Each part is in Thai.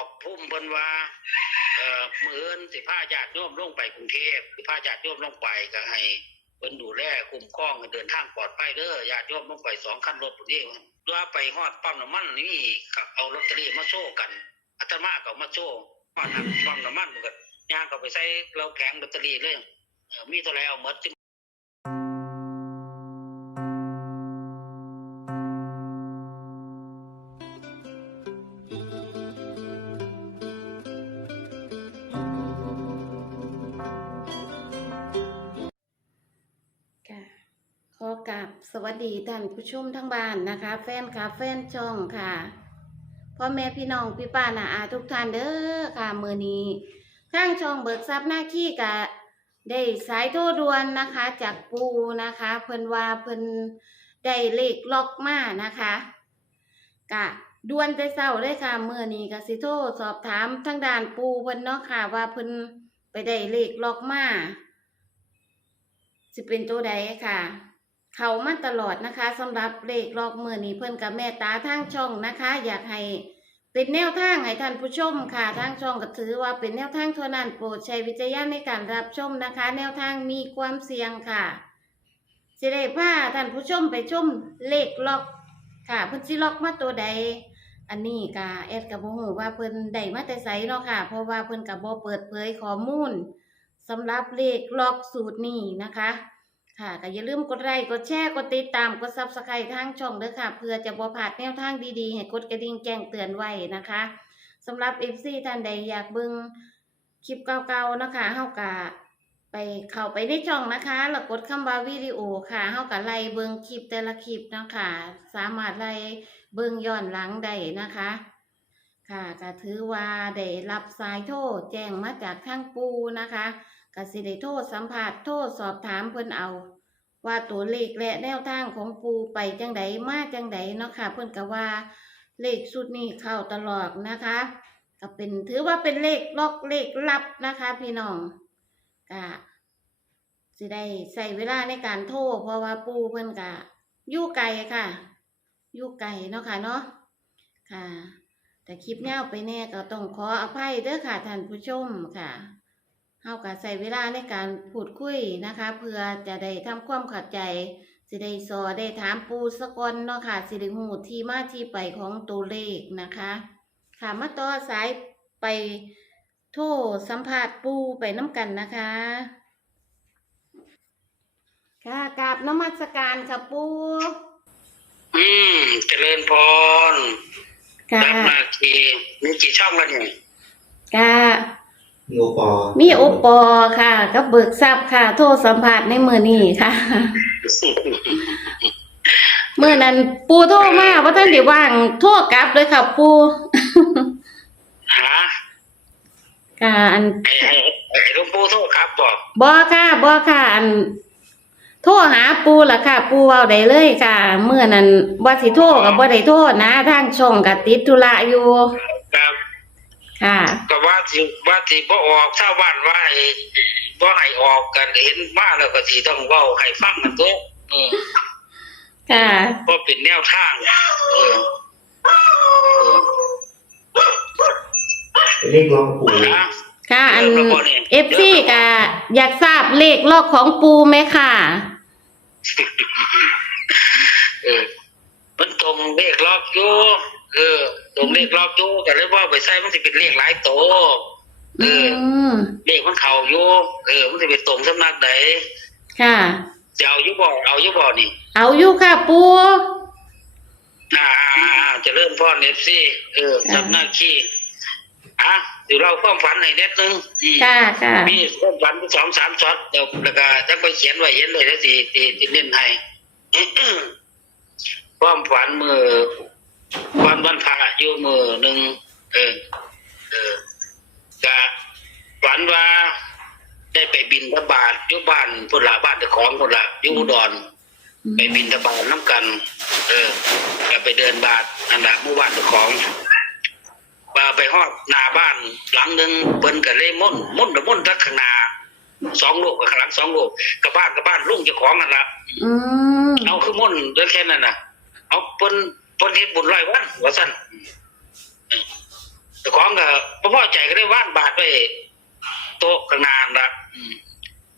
บอกพุ่มเพิ่นว่าเอ่อมื้ออื่นสิพาญาติโยมลงไปกรุงเทพสิพาญาติโยมลงไปก็ให้เพิ่นดูแลคุ้มครองให้เดินทางปลอดภัยเด้อญาติโยมลงไปสองคันรถพุ่นนี่ว่าไปฮอดปั๊มน้ำมันนี่ก็เอาลอตเตอรี่มาโชว์กันอาตมาก็เอามาโชว์ฮอดนั้นปั๊มน้ำมันมันก็ย่างเข้าไปใส่เราแผงลอตเตอรี่เลยเออมีเท่าไหร่เอาหมด สวัสดีท่านผู้ชมทั้งบ้านนะคะ แฟนคลับแฟนช่องค่ะพ่อแม่พี่น้องพี่ป้านาอาทุกท่านเด้อค่ะมือนี้ข้างช่องเบิกทรัพย์หน้าขี้กะได้สายโทรด่วนนะคะ จากปูนะคะ เพิ่นว่าเพิ่นได้เลขล็อกมานะคะกะด่วนแต่เช้าเลยค่ะมือนี้ก็สิโทรสอบถามทางด้านปูเพิ่นเนาะค่ะ ว่าเพิ่นไปได้เลขล็อกมาสิเป็นตัวใดค่ะ เขามาตลอดนะคะสำหรับเลขลอกมือนี้เพื่อนกับแม่ตาทางช่องนะคะ อยากให้เป็นแนวทางให้ท่านผู้ชมค่ะทางช่องก็ถือว่าเป็นแนวทางเท่านั้นโปรดใช้วิจารณญาณในการรับชมนะคะ แนวทางมีความเสี่ยงค่ะสิได้พาท่านผู้ชมไปชมเลขล็อกค่ะเพิ่นสิล็อกมาตัวใด อันนี้ก็แอดกับบ่ฮู้ว่าเพิ่นได้มาแต่ไสเนาะค่ะ เพราะว่าเพิ่นก็บ่เปิดเผยข้อมูลสำหรับเลขล็อกสูตรนี้นะคะ ค่ะก็อย่าลืมกดไลค์กดแชร์กดติดตามกดซับสไครต์ทางช่องเด้อค่ะ เพื่อจะบ่พลาดแนวทางดีๆ ให้กดกระดิ่งแจ้งเตือนไว้นะคะสำหรับ FC ท่านใดอยากเบิ่งคลิปเก่าๆนะคะเฮากะไปเข้าไปในช่องนะคะแล้วกดคำว่าวิดีโอค่ะเฮากะไล่เบิ่งคลิปแต่ละคลิปนะคะ สามารถไล่เบิ่งย้อนหลังได้นะคะค่ะก็ถือว่าได้รับสายโทรแจ้งมาจากทางปูนะคะ ก็สิได้โทรสัมภาษณ์โทรสอบถามเพิ่นเอา ว่าตัวเลขและแนวทางของปูไปจังไดมาจังไดเนาะค่ะ เพิ่นก็ว่าเลขชุดนี้เข้าตลอดนะคะก็เป็นถือว่าเป็นเลขล็อกเลขลับนะคะ พี่น้องก็สิได้ใส่เวลาในการโทรเพราะว่าปูเพิ่นก็อยู่ไกลค่ะอยู่ไกลเนาะค่ะเนาะค่ะ แต่คลิปยาวไปแน่ก็ต้องขออภัยเด้อค่ะท่านผู้ชมค่ะ เฮาก็ใส่เวลาในการพูดคุยนะคะ เพื่อจะได้ทำความเข้าใจสิได้สอได้ถามปูสกอนเนาะค่ะสิได้หูที่มาที่ไปของตัวเลขนะคะ ค่ะมาต่อสายไปโทรสัมภาษณ์ปูไปน้ำกันนะคะ ค่ะกราบนมัสการค่ะปูอืมเจริญพรค่ะรับหน้าที่มีกี่ช่องแล้วเนี่ยค่ะ มีโอปอมีโอปอค่ะกับเบิกทรัพย์ค่ะ โทรสัมภาษณ์ในมือนี้ค่ะเมื่อนั้น ปูโทรมาว่าท่านเดี๋ยวว่างโทรกลับเลยค่ะ ปูหาค่ะอันไอ้ไอ้ไอ้หลวงปู่โทษครับบอกบอค่ะบอค่ะอันโทรหาปูล่ะค่ะ ปูเว้าได้เลยค่ะ เมื่อนั้นว่าสิโทรกับบ่ได้โทษนะทางช่องกับติดธุระอยู่ ครับค่ะก็ว่าสิว่าสิบ่ออกชาวบ้านว่าให้บ่ให้ออกกันเห็นมาแล้วก็สิต้องเว้าให้ฟังกันตัวเออค่ะเพราะเป็นแนวทางเออเออเลขล็อกปู่นะค่ะอันเริ่มแล้วบ่เนี่ยเอฟซีก็อยากทราบเลขลอกของปูไหมค่ะเออมันตรงเลขล็อกอยู่ เออตรงเลขล็อกอยู่ก็เลยว่าไปใส่มันสิเป็นเลขหลายโตวเออือมเลขมันเข้าอยู่เออ มันสิไปตรงสำนักใดค่ะ จะเอาอยู่บ่เอาอยู่บ่นี่เอาอยู่ค่ะปูอ่าๆจะเริ่มพ่อเนฟซี่เออค่ะทำหน้าที่อะเดี๋ยวเราความฝันให้เน็ดนึงอืม ค่ะค่ะมีความฝันสองสามช็อตเดี๋ยวแล้วก็จะไปเขียนไว้เห็นเลยแล้วสิที่ที่เล่นให้ ความฝันมือ วันวันพระอยู่มือหนึ่งเออ เออกะฝันว่า ได้ไปบินทบาทอยู่บ้านพุ่นละบ้านเจ้าของพุ่นละอยู่อุดรไปบินทบาทน้ำกัน เออก็ไปเดินบาทอันละเมื่อวานเจ้าของว่าไปฮอดหน้าบ้านหลังหนึ่งเปิ้นก็เลยม่นม่นแต่ม่นทักข้างหน้าสองลูกกับข้างหลังสองลูกกับบ้านกับบ้านลุงเจ้าของนั่นละอืมเอาคือม่นด้วยแค่นั้นน่ะเอาเปิ้น เปิ้นเฮ็ดบุญร้อยวันว่าซั่นแต่ของก็บ่พอใจก็ได้ว่านบาทไปโต๊ะข้างหน้าละอืม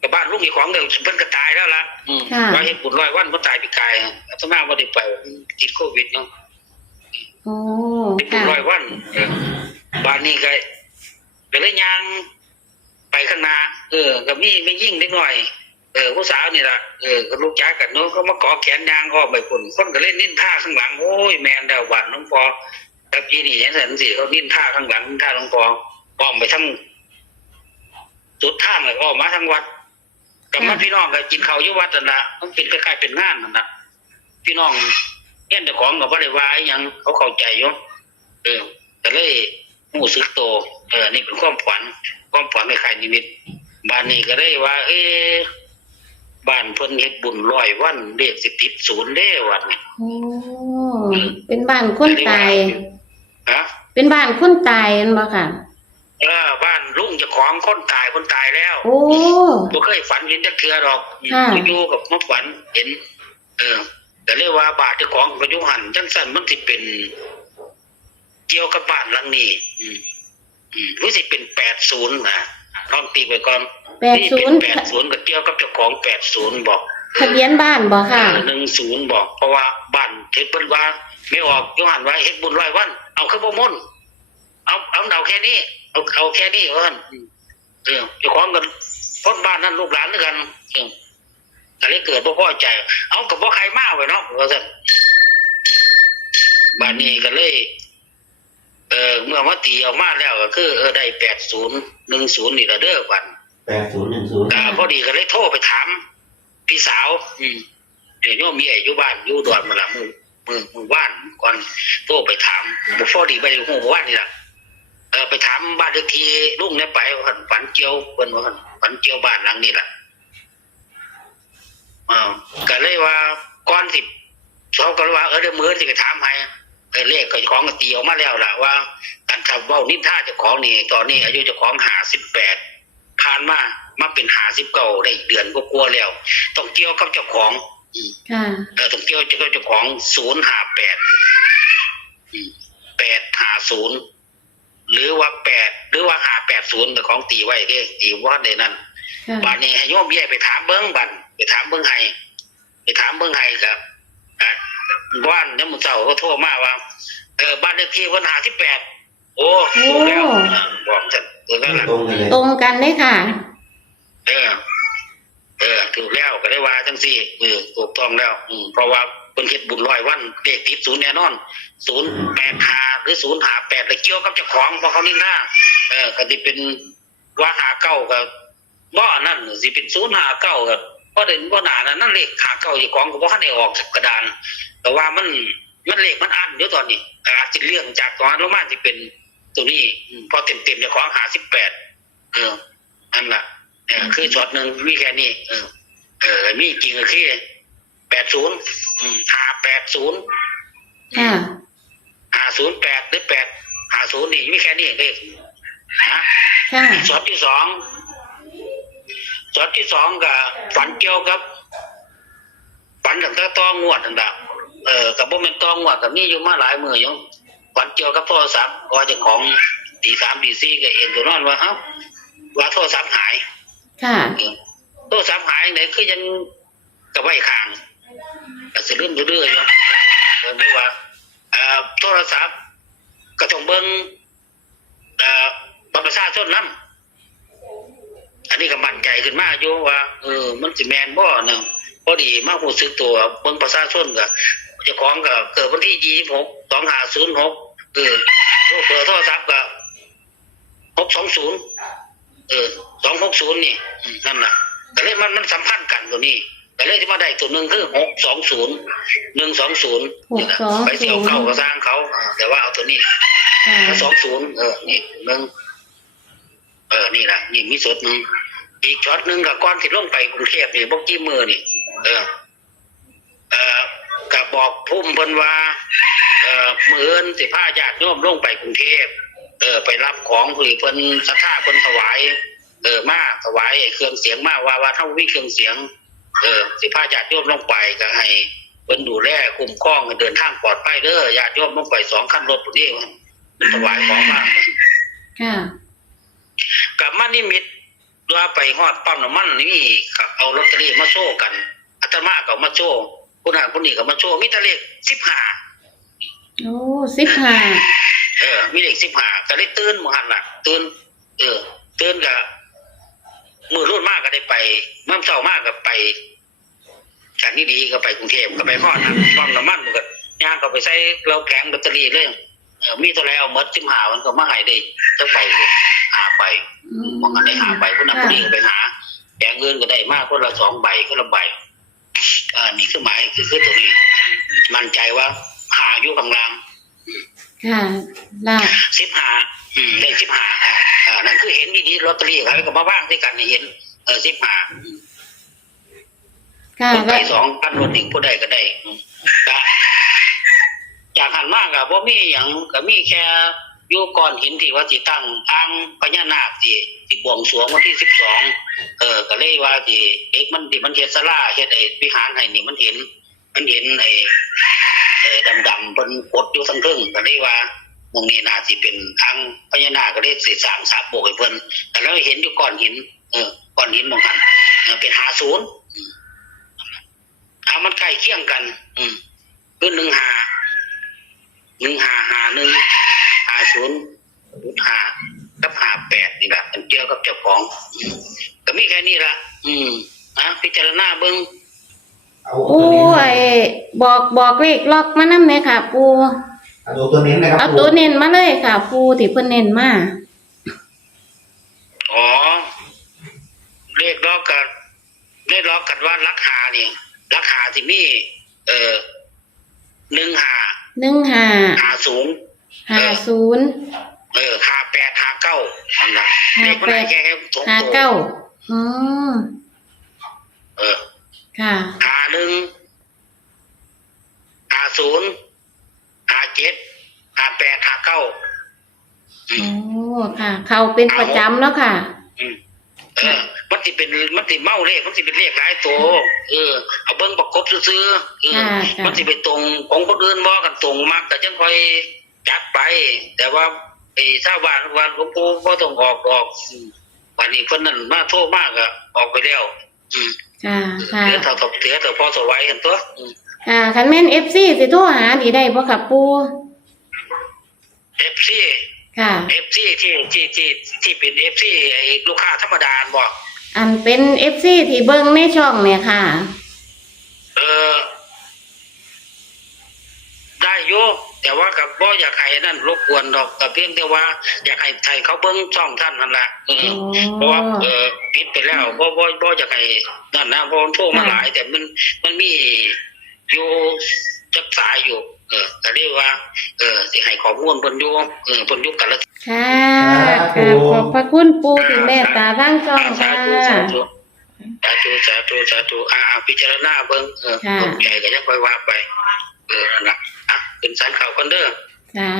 กับบ้านลูกอีกของเดียวเพิ่นก็ตายแล้วล่ะอืมค่ะว่าเห็นบุญร้อยวันก็ตายไปไกลอาตมาบ่ได้ไปติดโควิดเนาะโอ้ติดบุญค่ะร้อยวันเออบ้านนี้ก็ก็เลยย่างไปข้างหน้าเออก็มีไม่ยิ่งนิดหน่อยเออผู้สาวนี่ล่ะเออก็ลูกจ้ากันเนาะเขามาเกาะแขนยางอ้อมไปคนคนก็เล่นนิ่นท่าข้างหลังโอ้ยแมนเดาวันน้องปอกับพี่นี่ยังสันสิเขานิ่นท่าข้างหลังนินท่าน้องปออ้อมไปทั้งสุดท่างเลยอ้อมมาทั้งวัดกับมาพี่น้องก็กินข้าวอยู่วัดนั่นละต้องเป็นคล้ายๆเป็นงานนั่นละพี่น้องเงี้ยแต่ของกับว่าได้ว่ายังเขาเข้าใจอยู่เออแต่เลยหูซึกโตเออนี่เป็นความฝันความฝันในใครนิมิตบ้านนี้ก็ได้ว่า เอ๊ะ บ้านเพิ่นเฮ็ดบุญร้อยวันเลขสิติดศูนย์เด้วันนี้โอ้เป็นบ้านคนตายฮะเป็นบ้านคนตายนั่นบ่ค่ะเออบ้านลุงเจ้าของคนตายคนตายแล้ว โอ้บ่เคยฝันเห็นจักเทื่อดอกค่ะอยู่กับมาฝันเห็น เออแต่เรียกว่าบาทเจ้าของก็อยู่หันจังซั่นมันสิเป็นเกี่ยวกับบ้านหลังนี้ อืมอืมรู้สิเป็น80นะลองตีไปก่อน แปดศูนย์แปดศูนย์ก็เกี่ยวกับเจ้าของ80บอกทะเบียนบ้านบ่ค่ะ หนึ่งศูนย์บอก เพราะว่าบ้านเฮ็ดเพิ่นว่าไม่ออกอยู่หันว่าเฮ็ดบุญร้อยวัน เอาคือบ่มนต์เอาเอาเอาแค่นี้เอาเอาแค่นี้ว่าซั่นอืมเออเจ้าของกันพ้นบ้านนั้นลูกหลานด้วยกันเออก็เลยเกิดบ่พอใจ เอากับบ่ใครมาไว้เนาะว่าซั่นบ้านนี้ก็เลย เออเมื่อมาตีออกมาแล้วก็คือเออได้แปดศูนย์หนึ่งศูนย์นี่ละเด้อวัน แปดศูนย์หนึ่งศูนย์อ่าพอดีก็เลยโทรไปถาม พี่สาว อืมเดี๋ยวโยมมีอายุบ้านอยู่ดอนมาละมือมือมือบ้านก่อนโทรไปถามบ่พอดีไปหูบ้านนี่ละเออไปถามบ้านเลขที่ลุงเนี่ยไปหันฝันเจียวเพิ่นว่าหันฝันเจียวบ้านหลังนี้ล่ะอ่าก็เลยว่าก่อนสิบเขาก็เลยว่าเออเดี๋ยวมือสิไปถามให้เออเลขก็ของก็ตีออกมาแล้วล่ะว่าการทำเว้านิท่าเจ้าของนี่ ตอนนี้อายุเจ้าของ58 ผ่านมามาเป็นหาสิบเก้าได้เดือนก็กลัวาๆแล้ว ต้องเกี่ยวกับเจ้าของค่ะเออต้องเกี่ยวกับเจ้าของศูนย์หาแปดแปดหาศูนย์หรือว่าแปดหรือว่าหาแปดศูนย์ของตีไว้เด้ตีว่าในนั้นค่ะบานนี้ให้โยมแย่ไปถามเบิ้งบันไปถามเบิ้งไห้ไปถามเบิ้งไห้กับอะบ้านเนี่ยมันเจ้าก็โทรมาว่าเออบ้านเลขที่วันหาที่แปดโอ้ถูกแล้วอะบอก จะถูกแล้วล่ะตรงกันเลยตรงกันเลยค่ะ เออ เออถูกแล้วก็ได้ว่าจังสี่เออถูกต้องแล้ว อืมเพราะว่าเป็นเฮ็ดบุญร้อยวันเลขติดศูนย์แน่นอนศูนย์แปดหาหรือศูนย์หาแปดเลยเกี่ยวกับเจ้าของเพราะเขานิ่หน้าเออก็ที่เป็นว่าหาเก้ากับบ่อนั่นสิเป็นศูนย์หาเก้ากับเพราะเด่นว่าหนานั้นนั่นเลขหาเก้าเจ้าของก็บ่ทันได้ออกจากกระดาน แต่ว่ามันมันเลขมันอันอยู่ตอนนี้อาจจะเรื่องจากตอนนั้นลงมาจะเป็น ตัวนี้อืมพอเต็มเต็มๆเจ้าของหาสิบแปดเออนั่นแหละเออคือช็อตหนึ่งมีแค่นี้เออเออมีจริงก็คือแปดศูนย์ห้าแปดศูนย์ค่ะห้าศูนย์แปดหรือแปดห้าศูนย์นี่มีแค่นี้เลขนะค่ะช็อตที่สองช็อตที่สองกับฝันเกี่ยวกับฝันตั้งแต่ตองวดนั่นแหละเออกับบ่เป็นตองวดกับนี่อยู่มาหลายมืออยู่ ฝันเกี่ยวกับโทรศัพท์ว่าเจะของดีสามดีสี่ก็เอ็นตัวนอนว่าเอ้าว่าโทรศัพท์หายค่ะโทรศัพท์หายไหนคือยังกับไว้ข้างก็สิลืมเรื่อยๆอยู่เบิ่งได้ว่าเอ่อโทรศัพท์ก็ต้องเบิ่งเอ่อบัตรประชาชนนำอันนี้ก็มั่นใจขึ้นมาอยู่ว่าเออมันสิแม่นบ่เนาะพอดีมารู้สึกตัวเบิ่งประชาชนก็เจ้าของก็เกิดวันที่26 2506 เออเบอร์โทรศัพท์ก็620เออสองหกศูนย์นี่อืมนั่นแหละแต่เลยมันมันสัมพันธ์กันตัวนี้แต่เลยที่มาได้ตัวหนึ่งคือหกสองศูนย์หนึ่งสองศูนย์620ไปเที่ยวเข้าก็สร้างเขาอ่าแต่ว่าเอาตัวนี้ค่ะสองศูนย์เออนี่หนึ่งเออนี่แหละนี่มีสดหนึ่งอีกช็อตหนึ่งกับก้อนที่ลงไปกรุงเทพนี่บกกี้มือนี่ เออเออกับบอกพุ่มเพิ่นว่าเอ่อมือเอินสิผ้าญาติโยมลงไปกรุงเทพเออไปรับของผู้ที่เพิ่นศรัทธาเพิ่นถวายเออมาถวายไอ้เครื่องเสียงมาว่าว่าถ้ามีเครื่องเสียง เออสิผ้าญาติโยมลงไปก็ให้เพิ่นดูแลคุ้มครองให้เดินทางปลอดภัยเด้อญาติโยมลงไปสองคันรถพุ่นนี่ถวายของมากค่ะกับมานิมิตว่าไปฮอดปั๊มน้ำมันนี่ครับเอาลอตเตอรี่มาโชว์กันอาตมาก็เอามาโชว์คนนั้นคนนี้ก็มาโชว์มีแต่เลขสิบห้า โอ้สิบห้าเออมีเลขสิบห้าก็เลยตื่นมาหันล่ะ ตื่นเออตื่นก็มือรุ่นมากก็ได้ไปมั่มเช้ามากก็ไปจากนี้ดีก็ไปกรุงเทพก็ไปฮอดนะปั๊มน้ำมันมันก็ย่างก็ไปใส่เราแผงลอตเตอรี่เลยเออมีเท่าไหรเอาหมดสิบห้ามันก็มาให้ได้จะไปหาไปอืมมองกันได้หาใบคนนั้นคนนี้ก็ไปหาแบงเงินก็ได้มากคนละสองใบคนละใบอ่านี่คือหมายคือคือตัวนี้ มั่นใจว่า หาอยู่กำลังค่ะล่ะสิบหาอืมเลขสิบหาอ่าอ่านั่นคือเห็นดีๆลอตเตอรี่เขาก็มาว่างด้วยกันให้เห็น เออสิบหาค่ะไปแล้วสองพันรถอีกผู้ใดก็ได้อืมก็จากหันมากอะว่ามีอย่างก็มีแค่อยู่ก่อนหินที่ว่าสิตั้งทางพญานาคที่ที่บวงสรวงวันที่สิบสองเออ ก็เลยว่าที่เด็กมันที่มันเฮ็ดศาลาเฮ็ดไอ้วิหารให้นี่มันเห็น มันเห็นไอ้ ไอ้ดำๆเพิ่นกดอยู่ทั้งเทึงก็เลยว่ามองนี้น่าสิเป็นทางพญานาคก็เลยสิสร้างสาบโบกให้เพิ่นแต่เราเห็นอยู่ก้อนหิน เออก้อนหินมองหันเป็น50อืมเอามันใกล้เคียงกัน อืมคือหนึ่งหาหนึ่งหาหาหนึ่งหาศูนย์หากับหาแปดนี่แหละเป็นเกี่ยวกับเจ้าของก็มีแค่นี้ละอืมนะพิจารณาเบิ้อง เอาโอ้ตัวเน้นไอบอกบอกเลขล็อกมานำเนี่ยค่ะ ปูเอาตัวตัวเน้นนะครับเอาปู่ตัวเน้นมาเลยค่ะ ปูที่เพิ่นเน้นมาอ๋อ เรียกล้อกันเรียกล้อกันว่ารักหาเนี่ยรักหาที่มี เอ่อหนึ่งหาหนึ่งห้าหาศูนย์ห้าศูนย์เออหาแปดหาเก้าอันนั้นห้าเด็กมันแปได้ดแค่แค่สองห้าตัวเก้าอืมเออ ค่ะหาหนึ่งหาศูนย์หาเจ็ดหาแปดหาเก้าอืโอ้มค่ะ เขาเป็นประจำแล้วค่ะ อืมเออมันสิเป็นมันสิเมาเลขมันสิเป็นเลขหลายตัวเออเอาเบิ้งประกบซื้อๆเออค่ะค่ะมันสิไปตรงของคนอื่นบ่กันตรงมากแต่จังค่อยจัดไป แต่ว่าไอ้ชาวบ้านวันหลวงปู่บ่ต้องออกดอกอืมวันนี้เพิ่นนั่นมาโทษมากอะออกไปแล้ว อืม ค่ะค่ะเหลือเท่ากับเหลือแต่พอสวัยกันตัวอืม ค่ะคันแม่นเอฟซีสิโทรหาดีได้บ่ค่ะปู FC ค่ะ FC ที่ที่ที่ที่เป็น FC ไอ้ลูกค้าธรรมดาบ่อันเป็นเอฟซีที่เบิ่งในช่องเนี่ยค่ะ เออ ได้โย แต่ว่ากับบ่อยากให้นั่นรบกวนดอกแต่เพียงแต่ว่า อยากให้ไทยเขาเบิ้งช่องท่านนั่นแหละเอออ๋อเพราะว่าเออปิดไปแล้วบ่บ่บ่อยากให้นั่นนะเพราะมันโทรมาค่ะหลาย แต่มันมันมีอยู่จักสายอยู่ เออก็เรียกว่า เออสิให้ข้อมูลเพิ่นอยู่เออเพิ่นอยู่กันละค่ะค่ะขอบพระคุณปูที่แม่ตาร่างช่องสาค่ะธุสาธุสาธุสาธุสาธุอ่าอ่าพิจารณาเบิ่งเออค่ะตกใจก็ยังค่อยว่าไป เออนั่นล่ะอะ เป็นสารข่าวกันเด้อค่ะ